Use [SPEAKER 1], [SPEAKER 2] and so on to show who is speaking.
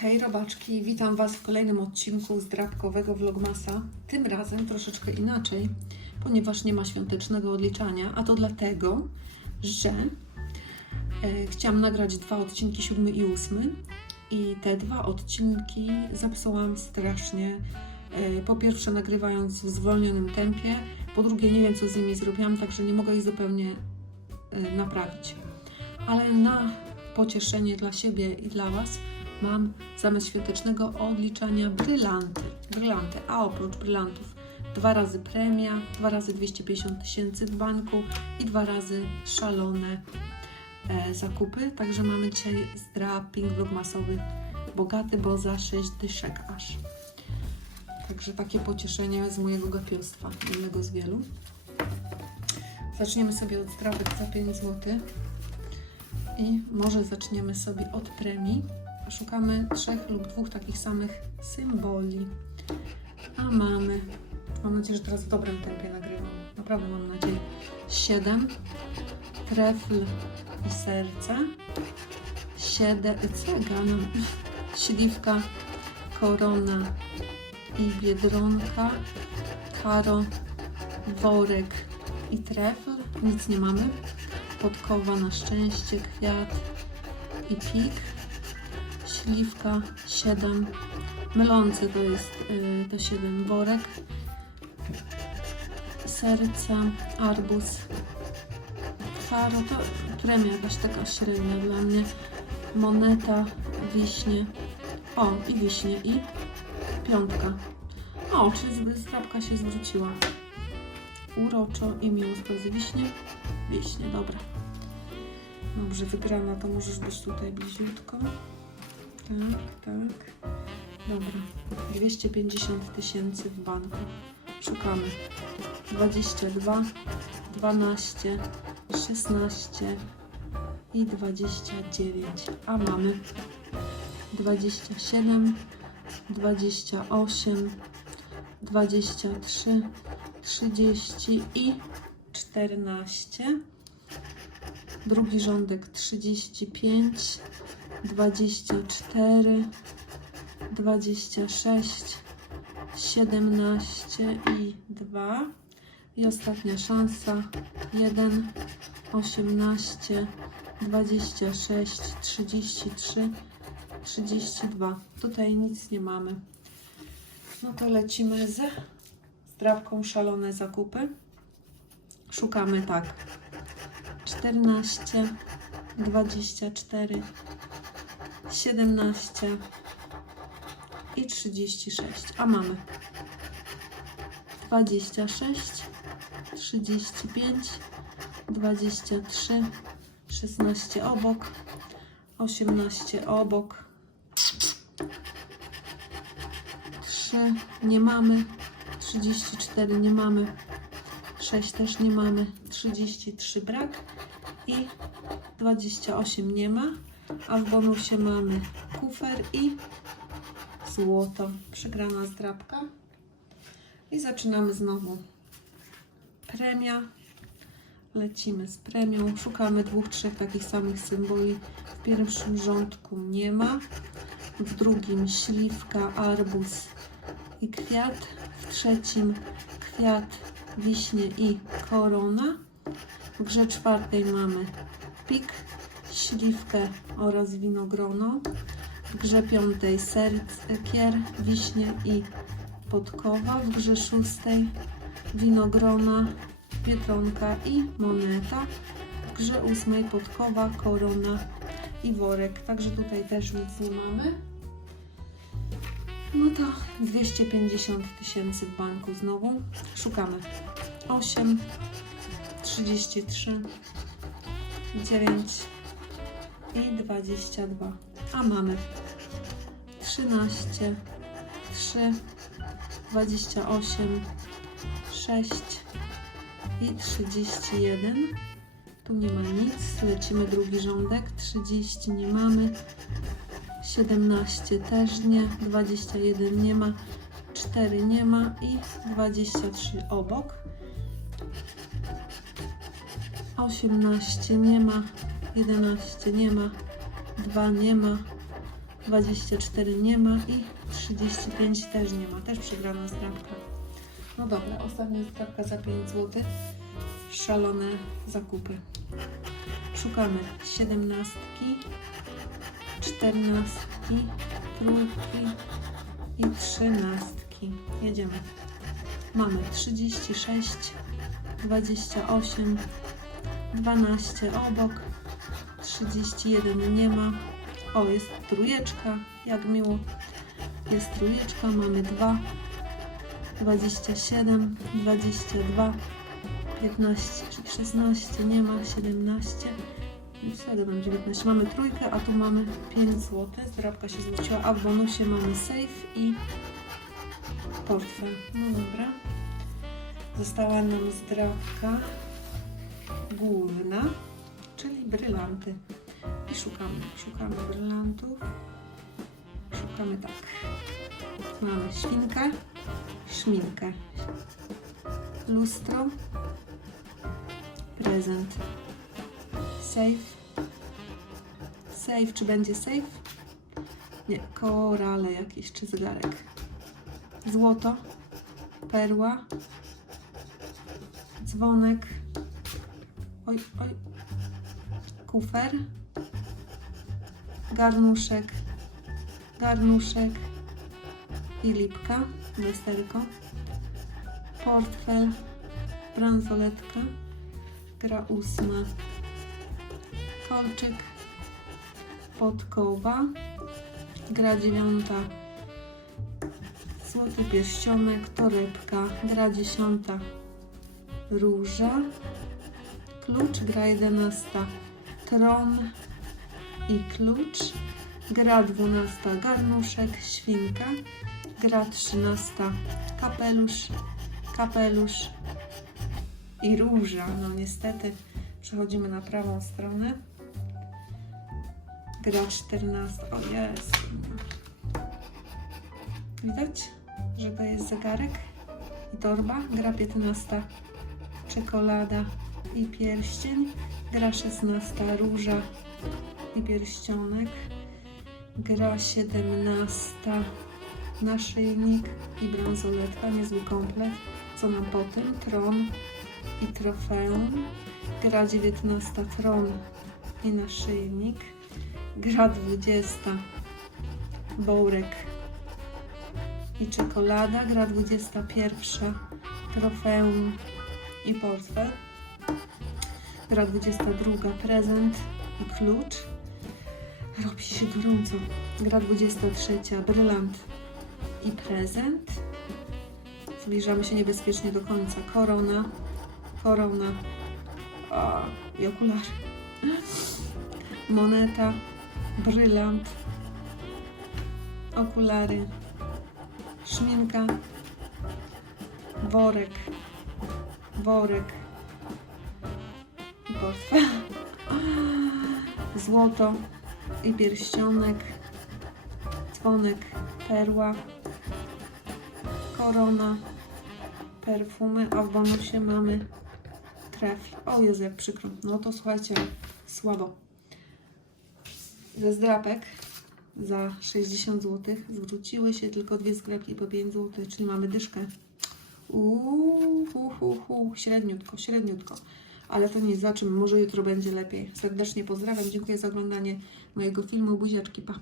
[SPEAKER 1] Hej robaczki, witam Was w kolejnym odcinku zdrabkowego vlogmasa. Tym razem troszeczkę inaczej, ponieważ nie ma świątecznego odliczania, a to dlatego, że e, chciałam nagrać dwa odcinki, siódmy i ósmy i te dwa odcinki zapsułam strasznie. E, po pierwsze nagrywając w zwolnionym tempie, po drugie nie wiem co z nimi zrobiłam, także nie mogę ich zupełnie e, naprawić. Ale na pocieszenie dla siebie i dla Was mam zamiast świątecznego odliczania brylanty. Brylanty, a oprócz brylantów dwa razy premia, dwa razy 250 tysięcy w banku i dwa razy szalone e, zakupy. Także mamy dzisiaj zdraping vlogmasowy bogaty, bo za 6 dyszek aż. Także takie pocieszenie z mojego gapiostwa, jednego z wielu. Zaczniemy sobie od zdrapek za 5 zł. I może zaczniemy sobie od premii. Szukamy trzech lub dwóch takich samych symboli. A mamy, mam nadzieję, że teraz w dobrym tempie nagrywam. Naprawdę mam nadzieję. Siedem, trefl i serce. Siedem, cygan, śliwka, korona i biedronka. Karo, worek i trefl. Nic nie mamy podkowa na szczęście, kwiat i pik, śliwka 7, mylące to jest y, te 7 worek, serce, arbuz, karo, to premia jakaś taka średnia dla mnie, moneta, wiśnie, o i wiśnie i piątka. O, czyli zdrabka się zwróciła. Uroczo i miło z wiśnie. Wiśnie, dobra. Dobrze, wygrana, to możesz być tutaj bliziutko. Tak, tak. Dobra. 250 tysięcy w banku. Szukamy. 22, 12, 16 i 29. A mamy 27, 28, 23, 30 i 14. Drugi rządek 35, 24, 26, 17 i 2. I ostatnia szansa 1, 18, 26, 33, 32. Tutaj nic nie mamy. No to lecimy z zdrabką szalone zakupy. Szukamy tak. 14, 24, 17 i 36. A mamy 26, 35, 23, 16 obok, 18 obok, 3 nie mamy, 34 nie mamy, 6 też nie mamy, 33 brak i 28 nie ma, a w bonusie mamy kufer i złoto. Przegrana zdrabka. I zaczynamy znowu. Premia. Lecimy z premią. Szukamy dwóch, trzech takich samych symboli. W pierwszym rządku nie ma. W drugim śliwka, arbuz i kwiat. W trzecim kwiat, wiśnie i korona. W grze czwartej mamy pik, śliwkę oraz winogrono. W grze piątej serkier, wiśnie i podkowa. W grze szóstej winogrona, biedronka i moneta. W grze ósmej podkowa, korona i worek. Także tutaj też nic nie mamy. No to 250 tysięcy w banku znowu. Szukamy 8, 33, 9 i 22. A mamy 13, 3, 28, 6 i 31. Tu nie ma nic. Lecimy drugi rządek. 30 nie mamy. 17 też nie. 21 nie ma. 4 nie ma i 23 obok. 18 nie ma, 11 nie ma, 2 nie ma, 24 nie ma i 35 też nie ma, też przegrana zdrabka. No dobra, ostatnia zdrabka za 5 zł. Szalone zakupy. Szukamy 17, 14, trójki i 13. Jedziemy. Mamy 36, 28, 12 obok, 31 nie ma. O, jest trójeczka, jak miło. Jest trójeczka, mamy 2, 27, 22, 15, czyli 16, nie ma, 17, i 7, 19. Mamy trójkę, a tu mamy 5 zł. Zdrabka się zwróciła, a w bonusie mamy safe i portfel. No dobra. Została nam zdrabka główna, brylanty. I szukamy, szukamy brylantów. Szukamy tak. Mamy świnkę, szminkę, lustro, prezent, safe. Safe, czy będzie safe? Nie, korale jakieś, czy zegarek. Złoto, perła, dzwonek, oj, oj, kufer, garnuszek, garnuszek i lipka, westerko, portfel, bransoletka, gra ósma, kolczyk, podkowa, gra dziewiąta, złoty pierścionek, torebka, gra dziesiąta, róża, klucz, gra jedenasta, tron i klucz, gra dwunasta, garnuszek, świnka, gra trzynasta, kapelusz, kapelusz i róża. No niestety przechodzimy na prawą stronę. Gra 14. O jest. Widać, że to jest zegarek i torba. Gra 15. Czekolada i pierścień. Gra 16. Róża i pierścionek. Gra 17. Naszyjnik i bransoletka. Niezły komplet. Co nam po tym? Tron i trofeum. Gra 19. Tron i naszyjnik. Gra 20. Bołrek i czekolada. Gra 21. Trofeum i portfel. Gra 22. Prezent i klucz. Robi się gorąco. Gra 23. Brylant i prezent. Zbliżamy się niebezpiecznie do końca. Korona, korona o, i okulary. Moneta, brylant, okulary, szminka, worek, worek portfel. Złoto i pierścionek, dzwonek, perła, korona, perfumy, a w bonusie mamy trefl. O Jezu, jak przykro. No to słuchajcie, słabo. Ze zdrapek za 60 zł zwróciły się tylko dwie zgrabki po 5 zł, czyli mamy dyszkę. Uuu, hu, hu, hu. średniutko, średniutko. Ale to nie za czym, może jutro będzie lepiej. Serdecznie pozdrawiam, dziękuję za oglądanie mojego filmu. Buziaczki, pa.